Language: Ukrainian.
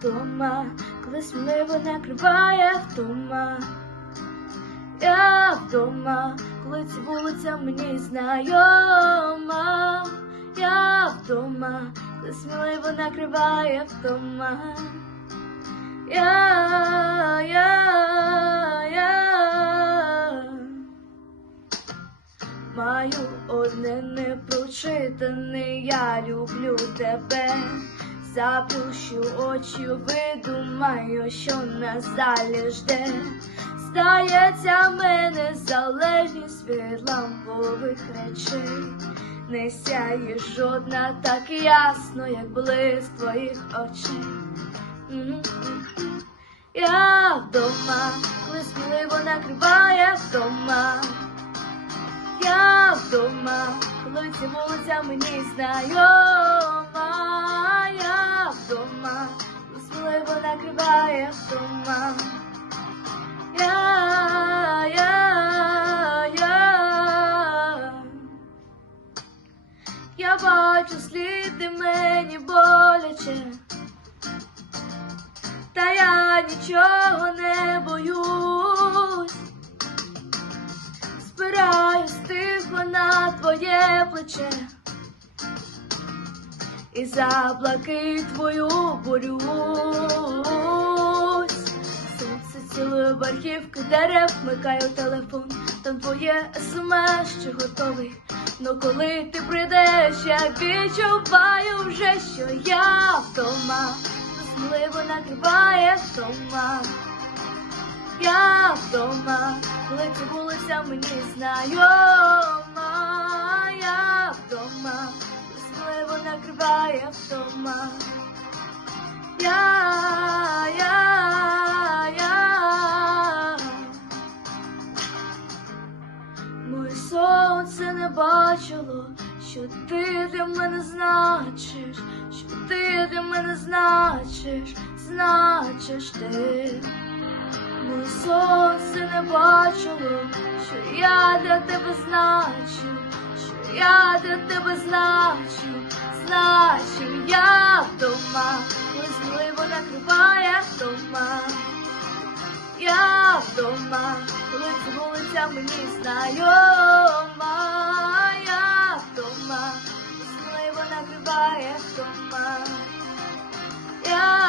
вдома, коли сміливо накриває вдома. Я вдома, коли ця вулиця мені знайома. Я вдома, коли сміливо накриває вдома. Я, я, я маю одне непрочитане, я люблю тебе. Заплющу очі, видумаю, що нас далі жде. Здається, мене залежність від лампових речей. Не сяє жодна так ясно, як блиск твоїх очей. Я вдома, коли сміливо накриває вдома. Я вдома, коли ця вулиця мені знайома. Вдома, коли сміливо накриває вдома. Я, я, я. Я бачу сліди мені боляче. Та я нічого не боюсь, спираюсь тихо на твоє плече і за блакить твою борюсь. Сонце цілує верхівки дерев, вмикаю телефон, там твоє смс ще готовий. Ну коли ти прийдеш, я відчуваю вже, що я вдома, сміливо накриває вдома. Я вдома, коли ця вулиця мені знайома. Я вдома, накриває вдома. Я, я, я. Моє сонце не бачило, що ти для мене значиш, що ти для мене значиш, значиш ти. Моє сонце не бачило, що я для тебе значу, що я для тебе значу, Хіба я вдома, я вдома, вулиця, вулиця мені знайома, я вдома, сміливо накриває вдома. Я